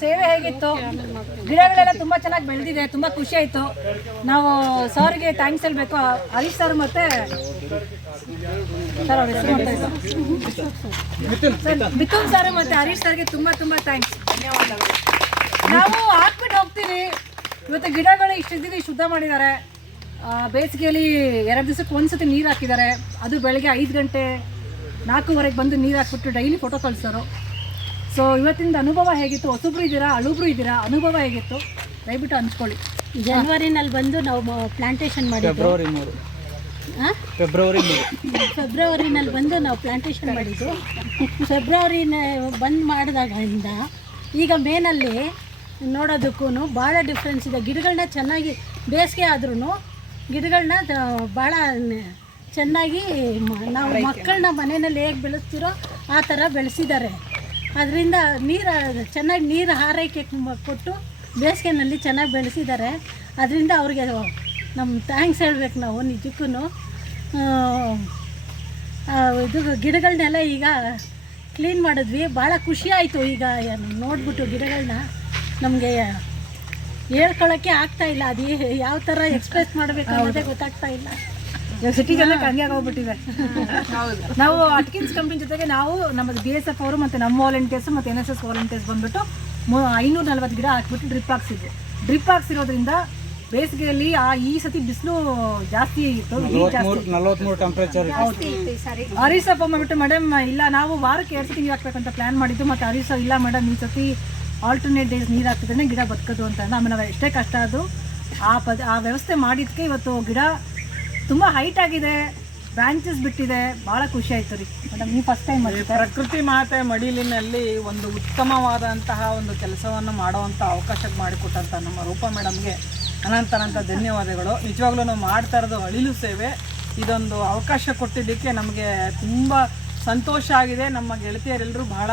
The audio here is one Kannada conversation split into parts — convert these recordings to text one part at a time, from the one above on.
ಸೇವೆ ಹೇಗಿತ್ತು? ಗಿಡಗಳೆಲ್ಲ ತುಂಬ ಚೆನ್ನಾಗಿ ಬೆಳೆದಿದೆ, ತುಂಬ ಖುಷಿ ಆಯಿತು. ನಾವು ಸರ್ಗೆ ಥ್ಯಾಂಕ್ಸ್ ಹೇಳಬೇಕು. ಹರೀಶ್ ಸರ್ ಮತ್ತು ಸರ್ ಅವ್ರ ಹೆಸರು ಮಿಥುನ್ ಸರ್ ಮತ್ತು ಹರೀಶ್ ಸರ್ಗೆ ತುಂಬ ತುಂಬ ಥ್ಯಾಂಕ್ಸ್. ನಾವು ಹಾಕ್ಬಿಟ್ಟು ಹೋಗ್ತೀವಿ. ಇವತ್ತು ಗಿಡಗಳು ಇಷ್ಟಿದ್ದೀವಿ ಶುದ್ಧ ಮಾಡಿದ್ದಾರೆ. ಬೇಸಿಗೆಯಲ್ಲಿ 2 ದಿವಸಕ್ಕೆ ಒಂದ್ಸತಿ ನೀರು ಹಾಕಿದ್ದಾರೆ. ಅದು ಬೆಳಗ್ಗೆ 5 ಗಂಟೆ 4:15 ಬಂದು ನೀರು ಹಾಕ್ಬಿಟ್ಟು ಡೈಲಿ ಫೋಟೋ ಕಳಿಸೋರು. ಸೊ ಇವತ್ತಿಂದ ಅನುಭವ ಹೇಗಿತ್ತು? ಹೊಸಬ್ರು ಇದ್ದೀರಾ, ಹಳುಬ್ರು ಇದ್ದೀರಾ, ಅನುಭವ ಹೇಗಿತ್ತು ದಯವಿಟ್ಟು ಹಂಚ್ಕೊಳ್ಳಿ. ಜನವರಿನಲ್ಲಿ ಬಂದು ನಾವು ಪ್ಲಾಂಟೇಶನ್ ಮಾಡಿದ್ದು. ಫೆಬ್ರವರಿನಲ್ಲಿ ಬಂದು ನಾವು ಪ್ಲಾಂಟೇಶನ್ ಮಾಡಿದ್ದು. ಫೆಬ್ರವರಿನ ಬಂದ್ ಮಾಡಿದಾಗಿಂದ ಈಗ ಮೇನಲ್ಲಿ ನೋಡೋದಕ್ಕೂ ಭಾಳ ಡಿಫ್ರೆನ್ಸ್ ಇದೆ. ಗಿಡಗಳನ್ನ ಚೆನ್ನಾಗಿ ಬೇಸಿಗೆ ಆದ್ರೂ ಗಿಡಗಳನ್ನ ಭಾಳ ಚೆನ್ನಾಗಿ ನಾವು ಮಕ್ಕಳನ್ನ ಮನೆಯಲ್ಲಿ ಹೇಗೆ ಬೆಳೆಸ್ತಿರೋ ಆ ಥರ ಬೆಳೆಸಿದ್ದಾರೆ. ಅದರಿಂದ ಚೆನ್ನಾಗಿ ನೀರು ಹಾರೈಕೆ ಕೊಟ್ಟು ಬೇಸಿಗೆನಲ್ಲಿ ಚೆನ್ನಾಗಿ ಬೆಳೆಸಿದ್ದಾರೆ. ಅದರಿಂದ ಅವ್ರಿಗೆ ನಮ್ಮ ಥ್ಯಾಂಕ್ಸ್ ಹೇಳ್ಬೇಕು ನಾವು ನಿಜಕ್ಕೂ. ಇದು ಗಿಡಗಳನ್ನೆಲ್ಲ ಈಗ ಕ್ಲೀನ್ ಮಾಡಿದ್ವಿ. ಭಾಳ ಖುಷಿ ಆಯಿತು. ಈಗ ನೋಡಿಬಿಟ್ಟು ಗಿಡಗಳನ್ನ ನಮಗೆ ಹೇಳ್ಕೊಳ್ಳೋಕ್ಕೆ ಆಗ್ತಾಯಿಲ್ಲ. ಅದು ಯಾವ ಥರ ಎಕ್ಸ್ಪ್ರೆಸ್ ಮಾಡಬೇಕು ಅನ್ನೋದೇ ಗೊತ್ತಾಗ್ತಾ ಇಲ್ಲ. ಇವಾಗ ಸಿಟಿ ಜನಕ್ಕೆ ಹಂಗೆ ಆಗೋಗ್ಬಿಟ್ಟಿದೆ. ನಾವು ಅಟ್ಕಿನ್ಸ್ ಕಂಪ್ನಿ ಜೊತೆಗೆ ನಾವು ನಮ್ಮದು BSF ಅವರು ಮತ್ತು ನಮ್ಮ ವಾಲಂಟಿಯರ್ಸ್ ಮತ್ತು NSS ವಾಲಂಟಿಯರ್ಸ್ ಬಂದುಬಿಟ್ಟು 540 ಗಿಡ ಹಾಕ್ಬಿಟ್ಟು ಡ್ರಿಪ್ ಹಾಕ್ಸಿದ್ವಿ. ಡ್ರಿಪ್ ಹಾಕ್ಸಿರೋದ್ರಿಂದ ಬೇಸಿಗೆಯಲ್ಲಿ ಈ ಸತಿ ಬಿಸಿಲು ಜಾಸ್ತಿ ಇತ್ತು, 43 ಟೆಂಪರೇಚರ್. ಹರೀಶ್ ಅಪ್ಪ ಮಾಡ್ಬಿಟ್ಟು ಮೇಡಮ್ ಇಲ್ಲ ನಾವು ವಾರಕ್ಕೆ 2 ಸತಿ ನೀರು ಹಾಕ್ಬೇಕಂತ ಪ್ಲ್ಯಾನ್ ಮಾಡಿದ್ದು. ಮತ್ತು ಹರೀಶ್ ಇಲ್ಲ ಮೇಡಮ್ ಈ ಸತಿ ಆಲ್ಟರ್ನೇಟ್ ಡೇಸ್ ನೀರು ಹಾಕ್ತಿದ್ರೆ ಗಿಡ ಬದುಕೋದು ಅಂತ. ಆಮೇಲೆ ನಾವು ಎಷ್ಟೇ ಕಷ್ಟ ಅದು ಆ ವ್ಯವಸ್ಥೆ ಮಾಡಿದ್ದಕ್ಕೆ ಇವತ್ತು ಗಿಡ ತುಂಬ ಹೈಟ್ ಆಗಿದೆ, ಬ್ರಾಂಚಸ್ ಬಿಟ್ಟಿದೆ. ಭಾಳ ಖುಷಿ ಆಯಿತು ರೀ ಮೇಡಮ್. ನೀವು ಫಸ್ಟ್ ಟೈಮ್ ಪ್ರಕೃತಿ ಮಾತೆ ಮಡಿಲಿನಲ್ಲಿ ಒಂದು ಉತ್ತಮವಾದಂತಹ ಒಂದು ಕೆಲಸವನ್ನು ಮಾಡುವಂಥ ಅವಕಾಶ ಮಾಡಿಕೊಟ್ಟಂಥ ನಮ್ಮ ರೂಪಾ ಮೇಡಮ್ಗೆ ಅನಂತ ಧನ್ಯವಾದಗಳು. ನಿಜವಾಗ್ಲೂ ನಾವು ಮಾಡ್ತಾ ಇರೋದು ಅಳಿಲು ಸೇವೆ. ಇದೊಂದು ಅವಕಾಶ ಕೊಟ್ಟಿದ್ದಕ್ಕೆ ನಮಗೆ ತುಂಬ ಸಂತೋಷ ಆಗಿದೆ. ನಮ್ಮ ಗೆಳತಿಯರೆಲ್ಲರೂ ಬಹಳ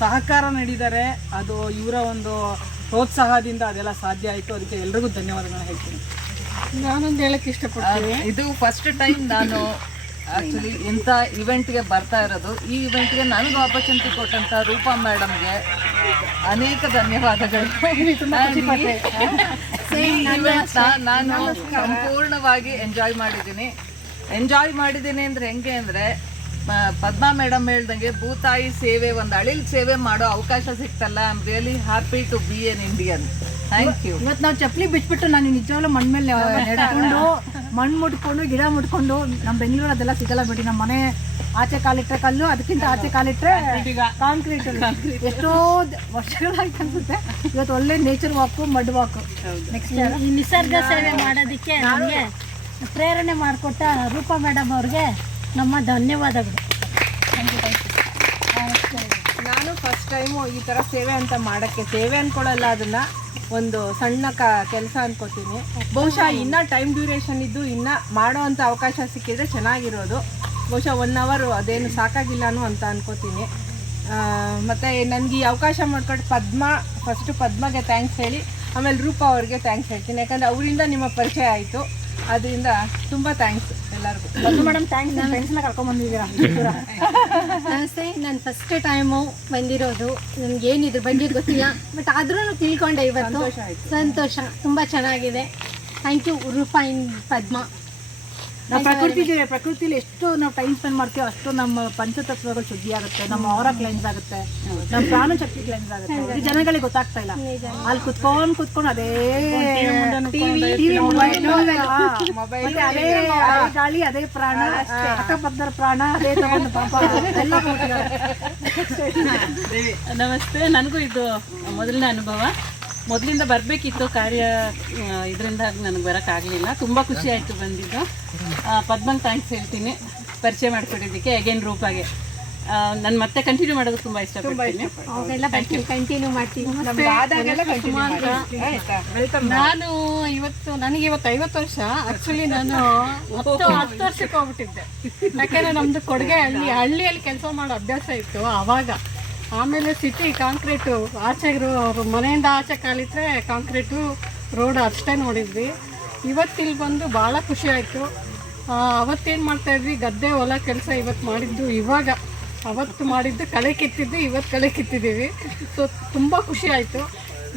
ಸಹಕಾರ ನೀಡಿದ್ದಾರೆ. ಅದು ಇವರ ಒಂದು ಪ್ರೋತ್ಸಾಹದಿಂದ ಅದೆಲ್ಲ ಸಾಧ್ಯ ಆಯಿತು. ಅದಕ್ಕೆ ಎಲ್ರಿಗೂ ಧನ್ಯವಾದಗಳನ್ನ ಹೇಳ್ತೀನಿ. ನಾನೊಂದು ಹೇಳಕ್ಕೆ ಇಷ್ಟಪಡ್ತೀನಿ. ಇದು ಫಸ್ಟ್ ಟೈಮ್ ನಾನು ಆ್ಯಕ್ಚುಲಿ ಇಂಥ ಇವೆಂಟ್ಗೆ ಬರ್ತಾ ಇರೋದು. ಈ ಇವೆಂಟ್ಗೆ ನನಗೆ ಆಪರ್ಚುನಿಟಿ ಕೊಟ್ಟಂಥ ರೂಪಾ ಮೇಡಮ್ಗೆ ಅನೇಕ ಧನ್ಯವಾದಗಳು. ನಾನು ಸಂಪೂರ್ಣವಾಗಿ ಎಂಜಾಯ್ ಮಾಡಿದ್ದೀನಿ ಅಂದರೆ ಹೆಂಗೆ ಅಂದರೆ ಪದ್ಮಾ ಮೇಡಮ್ ಹೇಳ್ದಂಗೆ ಭೂತಾಯಿ ಸೇವೆ, ಒಂದು ಅಳಿಲ್ ಸೇವೆ ಮಾಡೋ ಅವಕಾಶ ಸಿಕ್ತಲ್ಲ. I am really happy to be an Indian. Thank you. ಇವತ್ತು ನಾವು ಚಪ್ಪಲಿ ಬಿಟ್ಬಿಟ್ಟು ನಾನು ನಿಜವಾಗ್ಲೂ ಮಣ್ಣು ಮೇಲೆ ನೆಡ್ಕೊಂಡು ಮಣ್ಣು ಮುಟ್ಕೊಂಡು ಗಿಡ ಮುಟ್ಕೊಂಡು ನಮ್ಮ ಬೆಂಗಳೂರು ಅದೆಲ್ಲ ಸಿಗಲ್ಲ ಬಿಡಿ. ನಮ್ಮ ಮನೆ ಆಚೆ ಕಾಲಿಟ್ರೆ ಕಲ್ಲು, ಅದಕ್ಕಿಂತ ಆಚೆ ಕಾಲಿಟ್ರೆ ಕಾಂಕ್ರೀಟ್. ಎಷ್ಟೋ ವರ್ಷಗಳಾಯ್ತು ಅನ್ಸುತ್ತೆ. ಇವತ್ತು ಒಳ್ಳೆ ನೇಚರ್ ವಾಕು, ಮಡ್ ವಾಕು. ನೆಕ್ಸ್ಟ್ ಈ ನಿಸರ್ಗ ಸೇವೆ ಮಾಡೋದಕ್ಕೆ ನಮಗೆ ಪ್ರೇರಣೆ ಮಾಡಿಕೊಟ್ಟ ರೂಪಾ ಮೇಡಮ್ ಅವ್ರಿಗೆ ನಮ್ಮ ಧನ್ಯವಾದಗಳು. ನಾನು ಫಸ್ಟ್ ಟೈಮು ಈ ಥರ ಸೇವೆ ಅಂತ ಮಾಡೋಕ್ಕೆ, ಸೇವೆ ಅಂದ್ಕೊಳ್ಳಲ್ಲ, ಅದನ್ನು ಒಂದು ಸಣ್ಣ ಕೆಲಸ ಅಂದ್ಕೋತೀನಿ. ಬಹುಶಃ ಇನ್ನೂ ಟೈಮ್ ಡ್ಯೂರೇಷನ್ ಇದ್ದು ಇನ್ನೂ ಮಾಡೋ ಅಂಥ ಅವಕಾಶ ಸಿಕ್ಕಿದ್ರೆ ಚೆನ್ನಾಗಿರೋದು. ಬಹುಶಃ 1 hour ಅದೇನು ಸಾಕಾಗಿಲ್ಲನೂ ಅಂತ ಅನ್ಕೋತೀನಿ. ಮತ್ತು ನನಗೆ ಈ ಅವಕಾಶ ಮಾಡ್ಕೊಂಡು ಫಸ್ಟು ಪದ್ಮಗೆ ಥ್ಯಾಂಕ್ಸ್ ಹೇಳಿ ಆಮೇಲೆ ರೂಪಾ ಅವ್ರಿಗೆ ಥ್ಯಾಂಕ್ಸ್ ಹೇಳ್ತೀನಿ. ಯಾಕಂದರೆ ಅವರಿಂದ ನಿಮ್ಮ ಪರಿಚಯ ಆಯಿತು. ಅದರಿಂದ ತುಂಬ ಥ್ಯಾಂಕ್ಸ್ ಎಲ್ಲರಿಗೂ. Madam thanks. ನನ್ನ ಫ್ರೆಂಡ್ಸ್ನ ಕರ್ಕೊಂಡ್ಬಂದಿದ್ದೀರಾ. ನಮಸ್ತೆ. ನಾನು ಫಸ್ಟ್ ಟೈಮು ಬಂದಿರೋದು. ನನಗೇನಿದ್ರು ಬಂದಿದ್ದು ಗೊತ್ತಿಲ್ಲ, ಬಟ್ ಆದ್ರೂ ತಿಳ್ಕೊಂಡೆ ಇವತ್ತು. ಸಂತೋಷ, ತುಂಬ ಚೆನ್ನಾಗಿದೆ. ಥ್ಯಾಂಕ್ ಯು ರೂಪಾ ಇನ್ ಪದ್ಮಾ. ನಾವು ಪ್ರಕೃತಿಲಿ ಎಷ್ಟು ನಾವು ಟೈಮ್ ಸ್ಪೆಂಡ್ ಮಾಡ್ತೀವೋ ಅಷ್ಟು ನಮ್ಮ ಪಂಚತತ್ವಗಳು ಶುದ್ಧಿ ಆಗುತ್ತೆ, ನಮ್ಮ ಆರಾ ಕ್ಲೆನ್ಸ್ ಆಗುತ್ತೆ, ನಮ್ಮ ಪ್ರಾಣ ಶಕ್ತಿ ಕ್ಲೆನ್ಸ್ ಆಗುತ್ತೆ. ಈ ಜನಗಳಿಗೆ ಗೊತ್ತಾಗ್ತಾ ಇಲ್ಲ. ಅಲ್ಲಿ ಕುತ್ಕೊಂಡು ಅದೇ ಅದೇ ಗಾಳಿ, ಅದೇ ಪ್ರಾಣ, ಅಕ್ಕಪಕ್ಕದ ಪ್ರಾಣ, ಅದೇ ತಗೊಂಡು ಪಾಪ ಎಲ್ಲ ನಮಸ್ತೆ. ನನಗೂ ಇದು ಮೊದಲನೇ ಅನುಭವ. ಮೊದಲಿಂದ ಬರಬೇಕಿತ್ತು, ಕಾರ್ಯ ಇದರಿಂದ ನನಗೆ ಬರೋಕ್ಕಾಗಲಿಲ್ಲ. ತುಂಬ ಖುಷಿ ಆಯಿತು ಬಂದಿದ್ದು. ಪದ್ಮಂಗೆ ಥ್ಯಾಂಕ್ಸ್ ಹೇಳ್ತೀನಿ ಪರಿಚಯ ಮಾಡಿಕೊಟ್ಟಿದ್ದಕ್ಕೆ. ಅಗೇನ್ ರೂಪಾಗೆ ನಾನು ಮತ್ತೆ ಕಂಟಿನ್ಯೂ ಮಾಡೋದು ತುಂಬ ಇಷ್ಟಪಡ್ತೀನಿ. ಕಂಟಿನ್ಯೂ ಮಾಡ್ತೀನಿ. ನಾನು ನನಗೆ ಇವತ್ತು 50 ವರ್ಷ. ಆ್ಯಕ್ಚುಲಿ ನಾನು 10 ವರ್ಷಕ್ಕೆ ಹೋಗ್ಬಿಟ್ಟಿದ್ದೆ. ಯಾಕೆಂದರೆ ನಮ್ಮದು ಕೊಡುಗೆ ಹಳ್ಳಿಯಲ್ಲಿ ಕೆಲಸ ಮಾಡೋ ಅಭ್ಯಾಸ ಇತ್ತು ಆವಾಗ. ಆಮೇಲೆ ಸಿಟಿ ಕಾಂಕ್ರೀಟು, ಆಚೆ ಮನೆಯಿಂದ ಆಚೆ ಕಾಲಿಟ್ರೆ ಕಾಂಕ್ರೀಟು ರೋಡ್ ಅಷ್ಟೇ ನೋಡಿದ್ವಿ. ಇವತ್ತಿಲ್ಲಿ ಬಂದು ಭಾಳ ಖುಷಿ ಆಯಿತು. ಅವತ್ತೇನು ಮಾಡ್ತಾಯಿದ್ವಿ, ಗದ್ದೆ ಹೊಲ ಕೆಲಸ ಇವತ್ತು ಮಾಡಿದ್ದು. ಇವಾಗ ಅವತ್ತು ಮಾಡಿದ್ದು ಕಳೆ ಕಿತ್ತಿದ್ದು ಇವತ್ತು ಕಳೆ ಕಿತ್ತಿದ್ದೀವಿ. ಸೊ ತುಂಬ ಖುಷಿ ಆಯಿತು.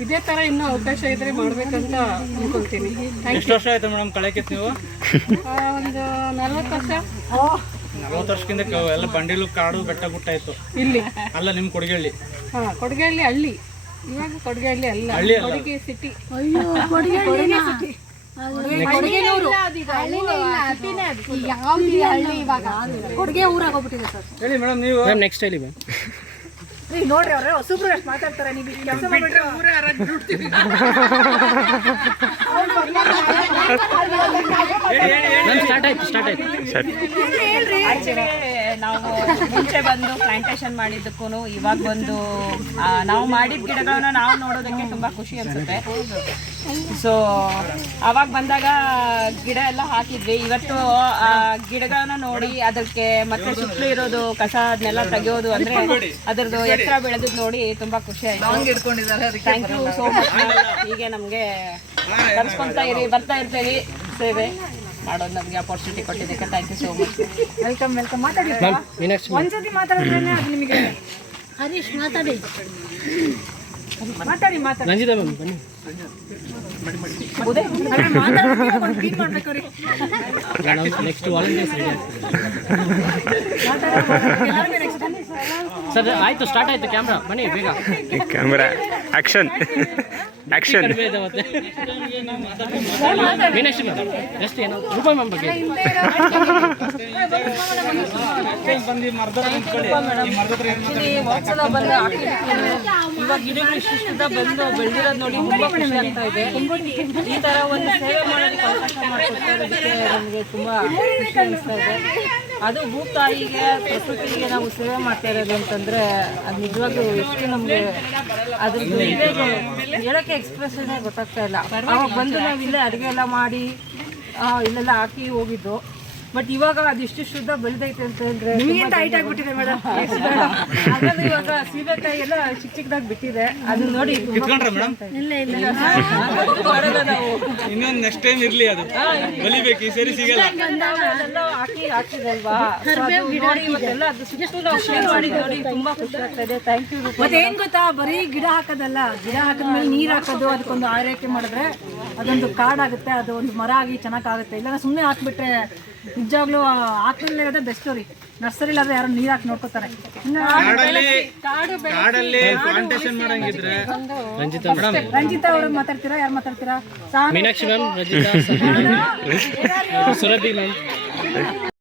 ಇದೇ ಥರ ಇನ್ನೂ ಅವಕಾಶ ಇದ್ದರೆ ಮಾಡಬೇಕಂತ ಅಂದ್ಕೊಳ್ತೀನಿ. ಎಷ್ಟು ವರ್ಷ ಆಯ್ತು ಮೇಡಮ್ ಕಳೆ ಕಿತ್ತು ನೀವು? ಒಂದು 40 ವರ್ಷ 40 ವರ್ಷಕ್ಕಿಂತ ಎಲ್ಲ ಬಂಡಿಲು ಕಾಡು ಬೆಟ್ಟ ಗುಟ್ಟ ಇತ್ತು ಇಲ್ಲಿ. ಅಲ್ಲ ನಿಮ್ಮ ಕೊಡಗಳ್ಳಿ? ಹಾಂ, ಕೊಡಗಳ್ಳಿ ಹಳ್ಳಿ. ಇವಾಗ ಕೊಡಗಳ್ಳಿ ಅಲ್ಲ, ಹಳ್ಳಿ ಅಲ್ಲ. ಕೊಡಗೆ ಸಿಟಿ. ಅಯ್ಯೋ ಕೊಡುಗೆ ಕೊಡುಗೆ ಊರಾಗೋಗ್ಬಿಟ್ಟಿದೆ ಸರ್. ಹೇಳಿ ಮೇಡಮ್ ನೀವು. ನೆಕ್ಸ್ಟ್ ಹೇಳಿ ಮ್ಯಾಮ್. ರೀ ನೋಡ್ರಿ ಅವ್ರೆ ಹೊಸಬ್ರು ಅಷ್ಟು ಮಾತಾಡ್ತಾರೆ. ನೀವು ಕೆಲಸ ಮಾಡ್ಬಿಟ್ರೆ ಸ್ಟಾರ್ಟ್ ಆಯ್ತು ಆಕ್ಚುಲಿ ನಾವು ಮುಂಚೆ ಬಂದು ಪ್ಲಾಂಟೇಶನ್ ಮಾಡಿದ್ದಕ್ಕೂ ಇವಾಗ ಬಂದು ನಾವು ಮಾಡಿದ ಗಿಡಗಳನ್ನ ನಾವು ನೋಡೋದಕ್ಕೆ ತುಂಬ ಖುಷಿ ಅನಿಸುತ್ತೆ. ಸೊ ಅವಾಗ ಬಂದಾಗ ಗಿಡ ಎಲ್ಲ ಹಾಕಿದ್ವಿ. ಇವತ್ತು ಆ ಗಿಡಗಳನ್ನ ನೋಡಿ ಅದಕ್ಕೆ ಮತ್ತೆ ಸುತ್ತಲೂ ಇರೋದು ಕಸ ಅದನ್ನೆಲ್ಲ ತೆಗೆಯೋದು ಅಂದರೆ ಅದರದ್ದು ಎತ್ತರ ಬೆಳೆದು ನೋಡಿ ತುಂಬ ಖುಷಿ ಆಯಿತು. ಇಟ್ಕೊಂಡಿದ್ದಾರೆ ಅದಕ್ಕೆ ಥ್ಯಾಂಕ್ ಯು ಸೋ ಮಚ್. ಹೀಗೆ ನಮಗೆ ಕರ್ಸ್ಕೊತಾ ಬರ್ತಾ ಇರ್ತೀವಿ. ಸೇವೆ ಮಾಡೋದು ನಮಗೆ ಅಪರ್ಚುನಿಟಿ ಕೊಟ್ಟಿದ್ದಕ್ಕೆ thank you so much. Welcome welcome. ಮಾತಾಡಿ ಮೀನಾಕ್ಷಿ ಒಂದ್ಸತಿ ಮಾತಾಡಿದ್ರೆ ಅದು ನಿಮಗೆ. ಹರೀಶ್ ಮಾತಾಡಿ. ಮಾತಾಡಿ ರಂಜಿತಾ ಮ್ಯಾಮ್ ಬನ್ನಿ. ಕ್ಲೀನ್ ಮಾಡ್ಬೇಕು ರೀ. Next volunteers ready sir. ಆಯ್ತು, ಸ್ಟಾರ್ಟ್ ಆಯ್ತು. ಕ್ಯಾಮ್ರಾ ಬನ್ನಿ ಬೇಗ. Camera action action. ಮತ್ತೆ ಮೀನಾಕ್ಷಿ ಮ್ಯಾಮ್ ಜಸ್ಟ್ ಏನೋ ರೂಪಾಯಿ ಮ್ಯಾಮ್ ಬಗ್ಗೆ ಬಂದು ಮರದ ಒಂದ್ಸಲ ಬಂದು ಇವಾಗ ಗಿಡಗಳು ಇಷ್ಟಿಷ್ಟ ಬಂದು ಬೆಳೆದಿರೋದು ನೋಡಿ ತುಂಬ ಖುಷಿ ಆಗ್ತಾ ಇದೆ. ಈ ಥರ ಒಂದು ಸೇವೆ ಮಾಡೋದಕ್ಕೆ ಅವಕಾಶ ಮಾಡಿಕೊಟ್ಟಿರೋದಕ್ಕೆ ನಮಗೆ ತುಂಬ ಖುಷಿ ಅನಿಸ್ತಾ ಇದೆ. ಅದು ಭೂತಾಯಿಗೆ ಪ್ರಕೃತಿಗೆ ನಾವು ಸೇವೆ ಮಾಡ್ತಾ ಇರೋದು ಅಂತಂದರೆ ಅದು ನಿಜವಾಗ್ಲೂ ಎಷ್ಟು ನಮಗೆ ಅದ್ರದ್ದು ಹೇಳೋಕ್ಕೆ ಎಕ್ಸ್ಪ್ರೆಷನ್ನೇ ಗೊತ್ತಾಗ್ತಾ ಇಲ್ಲ. ಅವಾಗ ಬಂದು ನಾವು ಇಲ್ಲೇ ಅಡುಗೆ ಎಲ್ಲ ಮಾಡಿ ಇಲ್ಲೆಲ್ಲ ಹಾಕಿ ಹೋಗಿದ್ದು. ಬಟ್ ಇವಾಗ ಅದಿಷ್ಟು ಶುದ್ಧ ಬೆಳೆದೈತೆ ಅಂತ ಹೇಳಿದ್ರೆ ಟೈಟ್ ಆಗಿಬಿಟ್ಟಿದೆ ಮೇಡಮ್. ಹಾಗಾದ್ರೆ ಇವಾಗ ಸೀಬೆಕಾಯಿ ಎಲ್ಲ ಚಿಕ್ಕ ಚಿಕ್ಕದಾಗಿ ಬಿಟ್ಟಿದೆ. ಅದು ನೋಡಿ ಕಿತ್ಕೊಂಡ್ರೆ ಮೇಡಮ್ ಮಾಡಲ್ಲ ನಾವು. ಇನ್ನೊಂದು ನೆಕ್ಸ್ಟ್ ಟೈಮ್ ಇರ್ಲಿ, ಅದು ಬಲಿಬೇಕು. ಈ ಸರಿ ಸಿಗಲ್ಲ. ಎಲ್ಲ ಹಾಕಿದಲ್ವಾ, ನೋಡಿ ಇವತ್ತೆಲ್ಲ ಅದು ಸುಟ್ಟು ನಾವು ಶೇರ್ ಮಾಡಿ ನೋಡಿ ತುಂಬಾ ಖುಷಿ ಆಗ್ತಾ ಇದೆ. Thank you. ಮತ್ತೆ ಏನ್ ಗೊತ್ತಾ, ಬರೀ ಗಿಡ ಹಾಕೋದಲ್ಲ, ಗಿಡ ಹಾಕಿದ್ಮೇಲೆ ನೀರು ಹಾಕೋದು, ಅದಕ್ಕೊಂದು ಆರೈಕೆ ಮಾಡಿದ್ರೆ ಅದೊಂದು ಕಾಡಾಗುತ್ತೆ, ಅದು ಒಂದು ಮರ ಆಗಿ ಚೆನ್ನಾಗಾಗುತ್ತೆ. ಇಲ್ಲ ಸುಮ್ಮನೆ ಹಾಕ್ಬಿಟ್ರೆ ನಿಜವಾಗ್ಲೂ ಹಾಕಲೇ ಬೆಸ್ಟ್ ರೀ. ನರ್ಸರಿಲಾದ್ರೆ ಯಾರು ನೀರು ಹಾಕಿ ನೋಡ್ಕೋತಾರೆ. ಕಾಡಲ್ಲಿ ಪ್ಲಾಂಟೇಶನ್ ಮಾಡಂಗಿದ್ರೆ ರಂಜಿತಾ ಅವರು ಮಾತಾಡ್ತೀರಾ? ಯಾರು ಮಾತಾಡ್ತೀರಾ? Meenakshi ma'am, Ranjitha, Surabhi ma'am.